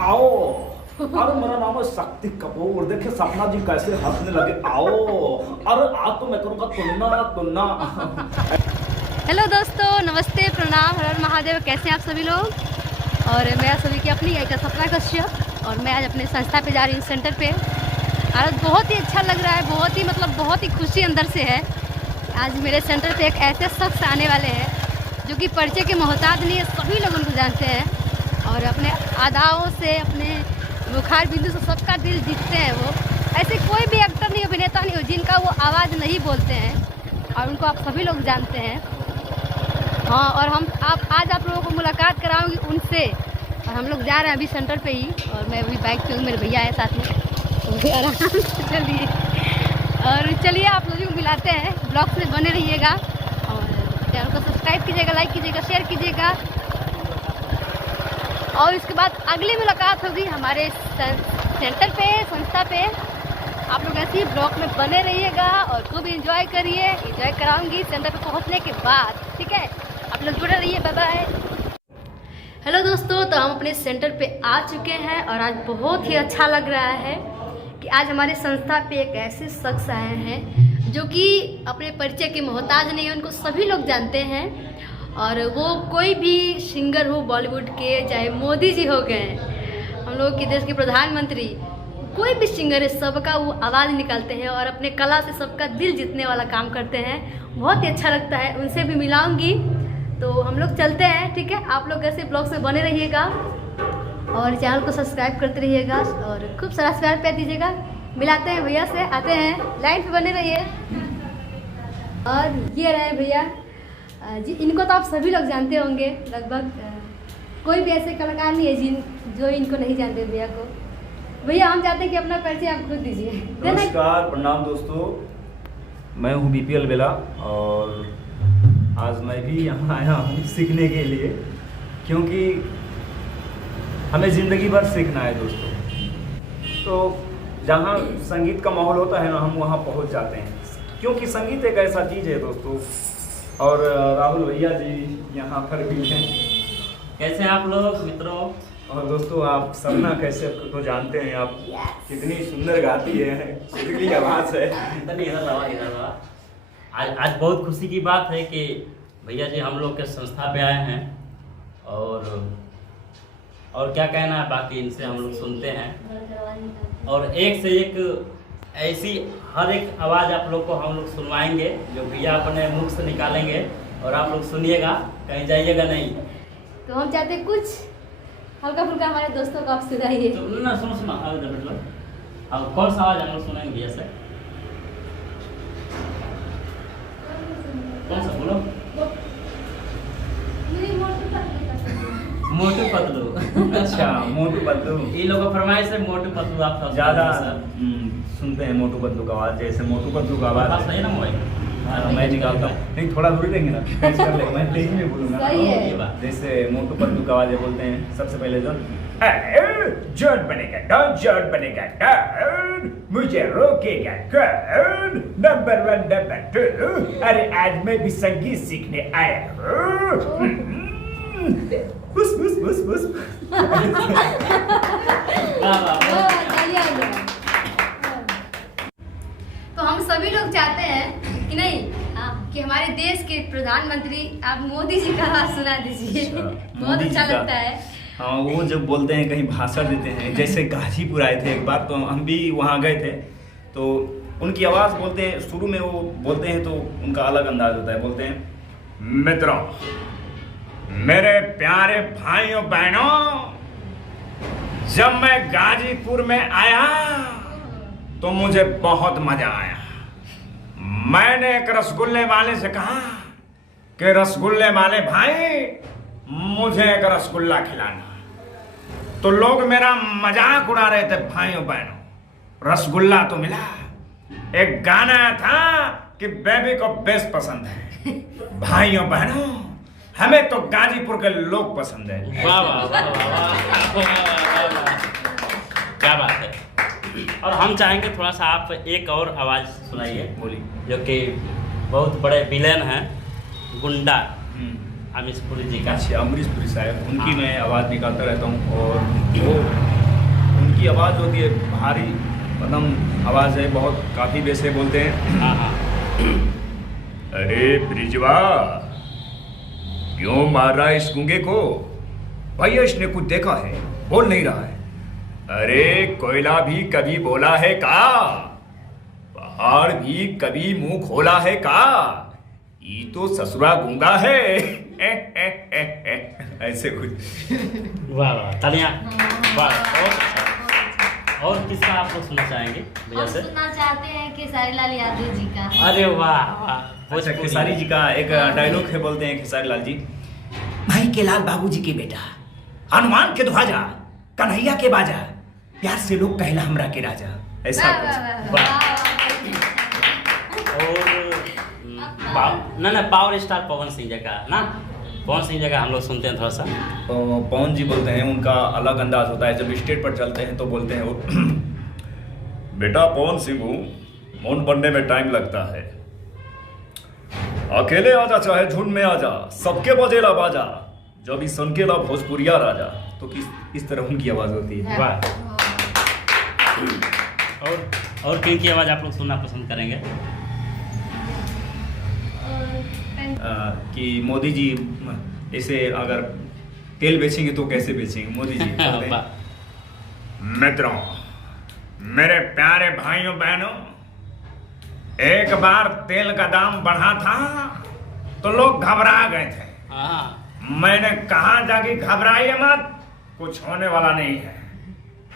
आओ। अरे मेरा नाम है शक्ति कपूर। देखिए सपना जी कैसे हंसने लगे। आओ। अरे आज तो मैं करूँगा तुन्ना तुन्ना। हेलो दोस्तों, नमस्ते, प्रणाम, हर हर महादेव। कैसे हैं आप सभी लोग? और मैं सभी की अपनी एक सपना कश्यप, और मैं आज अपने संस्था पे जा रही हूँ, सेंटर पे। आज बहुत ही अच्छा लग रहा है, बहुत ही खुशी अंदर से है। आज मेरे सेंटर पे एक ऐसे शख्स आने वाले हैं जो कि परिचय के मोहताज नहीं है, सभी लोग उनको जानते हैं और अपने अदाओं से, अपने बुखार बिंदु से सबका दिल जीतते हैं। वो ऐसे कोई भी एक्टर नहीं, अभिनेता नहीं हो जिनका वो आवाज़ नहीं बोलते हैं, और उनको आप सभी लोग जानते हैं। हाँ, और आज आप लोगों को मुलाकात कराऊंगी उनसे। और हम लोग जा रहे हैं अभी सेंटर पे ही, और मैं अभी बाइक पे हूँ, मेरे भैया है साथ में, तो भी आराम से चलिए। और चलिए आप लोगों को मिलाते हैं। ब्लॉग में बने रहिएगा और चैनल को सब्सक्राइब कीजिएगा, लाइक कीजिएगा, शेयर कीजिएगा। और इसके बाद अगली मुलाकात होगी हमारे सेंटर पे, संस्था पे। आप लोग ऐसे ही ब्लॉग में बने रहिएगा और खूब इंजॉय करिए। इंजॉय कराऊंगी सेंटर पे पहुंचने के बाद, ठीक है? आप लोग जुड़े रहिए। Bye bye. हेलो दोस्तों, तो हम अपने सेंटर पे आ चुके हैं और आज बहुत ही अच्छा लग रहा है कि आज हमारे संस्था पे एक ऐसे शख्स आए हैं जो कि अपने परिचय के मोहताज नहीं है, उनको सभी लोग जानते हैं। और वो कोई भी सिंगर हो बॉलीवुड के, चाहे मोदी जी हो गए, हम लोग के देश के प्रधानमंत्री, कोई भी सिंगर है, सबका वो आवाज़ निकालते हैं और अपने कला से सबका दिल जीतने वाला काम करते हैं। बहुत ही अच्छा लगता है। उनसे भी मिलाऊंगी, तो हम लोग चलते हैं, ठीक है? आप लोग ऐसे ब्लॉग में बने रहिएगा और चैनल को सब्सक्राइब करते रहिएगा और खूब सारा प्यार प्यार दीजिएगा। मिलाते हैं भैया से, आते हैं, लाइन पे बने रहिए। और ये रहे भैया जी, इनको तो आप सभी लोग जानते होंगे लगभग। कोई भी ऐसे कलाकार नहीं है जो इनको नहीं जानते। भैया को, भैया हम चाहते हैं कि अपना परिचय आप खुद दीजिए। नमस्कार, प्रणाम दोस्तों, मैं हूँ बीपीएल बेला और आज मैं भी यहाँ आया हूँ सीखने के लिए, क्योंकि हमें ज़िंदगी भर सीखना है दोस्तों। तो जहाँ संगीत का माहौल होता है ना, हम वहाँ पहुँच जाते हैं, क्योंकि संगीत एक ऐसा चीज़ है दोस्तों। और राहुल भैया जी यहाँ पर भी हैं। कैसे हैं आप लोग मित्रों? और दोस्तों आप सपना कैसे तो जानते हैं, आप कितनी सुंदर गाती है, सुरीली आवाज़ है। आज बहुत खुशी की बात है कि भैया जी हम लोग के संस्था पे आए हैं और क्या कहना है, बाकी इनसे हम लोग सुनते हैं और एक से एक ऐसी हर एक आवाज़ आप लोग को हम लोग सुनवाएंगे जो भैया अपने मुख से निकालेंगे और आप लोग सुनिएगा, कहीं जाइएगा नहीं। तो हम चाहते हैं कुछ हल्का फुल्का हमारे दोस्तों को आप सुनाइए। तो ना सुनो मतलब अब कौन सा आवाज़ हम लोग सुनेंगे भैया से? कौन सा बोलो? मोटू पतलू। अच्छा, मोटू पतलू। ये लोगों का फरमाइश है मोटू पतलू। आप ज़्यादा सुनते हैं मोटू पतलू का आवाज़, जैसे मोटू पतलू का आवाज़ सही है ना मोबाइल? हाँ, मैं निकालता हूँ। नहीं, थोड़ा दूरी देंगे ना, कैच कर लेंगे। मैं तेज में बोलूँगा। सही है। जैसे मोटू पतलू का आवाज़ बोलते हैं सबसे पहले जॉन बनेगा डॉन, जॉन बनेगा डॉन, मुझे रोकेगा कौन, नंबर 1 नंबर 2, अरे आज मैं भी संगीत सीखने आया हूँ। बस बस बस बस। तो हम सभी लोग चाहते हैं कि नहीं, कि हमारे देश के प्रधानमंत्री आप मोदी जी का आवाज सुना दीजिए। बहुत अच्छा लगता है। हाँ, वो जब बोलते हैं, कहीं भाषण देते हैं, जैसे गाजीपुर आए थे एक बार, तो हम भी वहाँ गए थे, तो उनकी आवाज़ बोलते हैं, शुरू में वो बोलते हैं तो उनका अलग अंदाज होता है। बोलते हैं, मित्रों, मेरे प्यारे भाइयों बहनों, जब मैं गाजीपुर में आया तो मुझे बहुत मजा आया। मैंने एक रसगुल्ले वाले से कहा कि रसगुल्ले वाले भाई, मुझे एक रसगुल्ला खिलाना। तो लोग मेरा मजाक उड़ा रहे थे। भाइयों बहनों, रसगुल्ला तो मिला। एक गाना था कि बेबी को बेस्ट पसंद है। भाइयों बहनों, हमें तो गाजीपुर के लोग पसंद है। वाह वाह वाह वाह वाह, क्या बात है। और हम चाहेंगे थोड़ा सा आप एक और आवाज़ सुनाइए। बोलिए। जो कि बहुत बड़े विलेन हैं, गुंडा अमीश पुरी जी का। अच्छा, अमरीश पुरी साहब, उनकी मैं आवाज़ निकालता रहता हूँ और वो उनकी आवाज़ होती है भारी एकदम आवाज़ है, बहुत काफ़ी वैसे बोलते हैं। हाँ हाँ। अरे ब्रिजवा, क्यों मार रहा है इस गूंगे को? भैया इसने कुछ देखा है, बोल नहीं रहा है। अरे कोयला भी कभी बोला है का? पहाड़ भी कभी मुंह खोला है का? ये तो ससुरा गूंगा है। ऐसे कुछ। वाह वाह, तालियां। वाह, बहुत अच्छा। और किसका आप लोग सुनना चाहेंगे भैया हम से? सुनना चाहते हैं खेसारी लाल यादव जी का। अरे वाह वाह, अच्छा, भोजपुरी। खेसारी जी का एक डायलॉग है, बोलते हैं खेसारी लाल जी, भाई के लाल बाबू जी के बेटा, हनुमान के ध्वजा, कन्हैया के बाजा, प्यार से लोग कहला हमरा के राजा। ऐसा कुछ। और ना पावर स्टार पवन सिंह जी का ना, पवन सिंह जी का हम लोग सुनते हैं थोड़ा सा। तो पवन जी बोलते हैं, उनका अलग अंदाज होता है, जब स्टेज पर चलते हैं तो बोलते हैं वो बेटा पवन सिंह हूँ, मौन बनने में टाइम लगता है, अकेले आजा चाहे झुंड में आजा, सबके बजेला बाजा, जब इस सनकेला भोजपुरिया राजा। तो इस तरह उनकी आवाज होती है। वाह। और किन की आवाज़ आप लोग सुनना पसंद करेंगे? कि मोदी जी ऐसे अगर तेल बेचेंगे तो कैसे बेचेंगे, मोदी जी बोलते हैं, मित्रों, मेरे प्यारे भाइयों बहनों, एक बार तेल का दाम बढ़ा था तो लोग घबरा गए थे। हाँ। मैंने कहा जाके घबराइए मत, कुछ होने वाला नहीं है।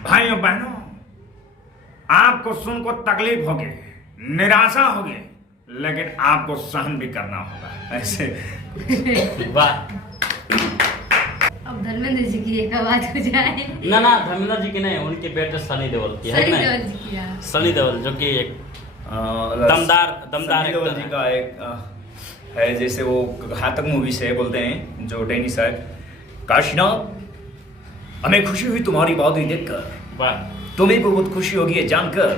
भाइयों बहनों, आपको सुनकर तकलीफ होगी, निराशा होगी, लेकिन आपको सहन भी करना होगा। ऐसे। वाह। अब धर्मेंद्र जी की एक आवाज हो जाए। ना धर्मेंद्र जी की नहीं, उनके बेटे सनी देओल की है। सनी देओल जी की, हाँ। सनी देओल जो कि एक दमदार सनी देओल जी का एक है, जैसे वो घातक मूवी से बोलते हैं जो डैनी साहब, काशीनाथ, हमें खुशी हुई तुम्हारी बहादुरी देखकर, वाह। तुम्हें भी बहुत खुशी होगी ये जानकर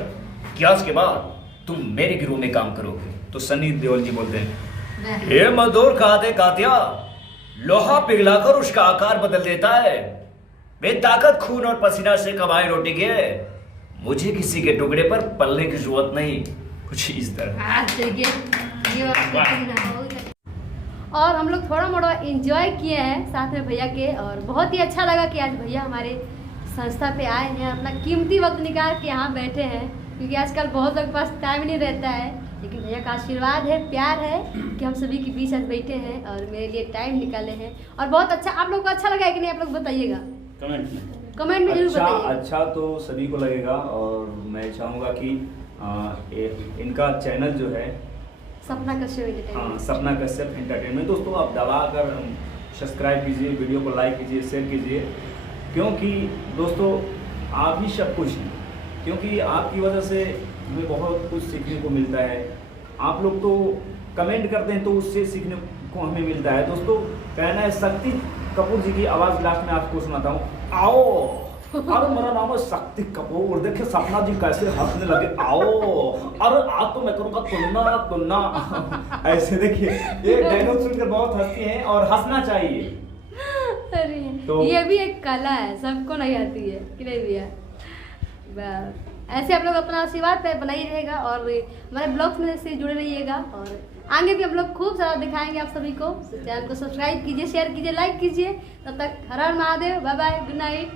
कि आज के बाद तुम मेरे गिरोह में काम करोगे। तो सनी देओल जी बोलते हैं, ये मजदूर खाते कातिया, लोहा पिघलाकर उसका आकार बदल देता है, वे ताकत खून और पसीना से कमाई रोटी के, मुझे किसी के टुकड़े पर पलने की जरूरत नहीं। कुछ इस तरह। और हम लोग थोड़ा मोड़ा एंजॉय किए हैं साथ में भैया के, और बहुत ही अच्छा लगा कि आज भैया हमारे संस्था पे आए हैं, अपना कीमती वक्त निकाल के यहाँ बैठे हैं, क्योंकि आजकल बहुत लोग के पास टाइम नहीं रहता है, लेकिन भैया का आशीर्वाद है, प्यार है कि हम सभी के बीच आज बैठे हैं और मेरे लिए टाइम निकाले हैं। और बहुत अच्छा, आप लोग को अच्छा लगा है कि नहीं, आप लोग बताइएगा कमेंट में जरूर बताइएगा। अच्छा तो सभी को लगेगा, और मैं चाहूँगा कि इनका चैनल जो है सपना कश्यप, हाँ, सपना कश्यप एंटरटेनमेंट, दोस्तों आप दबा कर सब्सक्राइब कीजिए, वीडियो को लाइक कीजिए, शेयर कीजिए, क्योंकि दोस्तों आप ही सब कुछ हैं, क्योंकि आपकी वजह से हमें बहुत कुछ सीखने को मिलता है। आप लोग तो कमेंट करते हैं तो उससे सीखने को हमें मिलता है। दोस्तों कहना है, शक्ति कपूर जी की आवाज़ लास्ट में आपको सुनाता हूँ। आओ, अरे मेरा नाम है शक्ति कपूर, देखिए सपना जी कैसे हंसने लगे, आओ, अरे आज तो मैं करूँगा तुन्ना तुन्ना। ऐसे देखिए, ये डायलॉग सुनकर बहुत हंसती हैं और हंसना चाहिए। अरे तो ये भी एक कला है, सबको नहीं आती है कि नहीं भैया। ऐसे आप लोग अपना आशीर्वाद पे बनाई रहेगा और हमारे ब्लॉग्स में से जुड़े रहिएगा, और आगे भी हम लोग खूब सारा दिखाएंगे आप सभी को। चैनल को सब्सक्राइब कीजिए, शेयर कीजिए, लाइक कीजिए। तब तक हर हर Mahadev, bye bye, good night.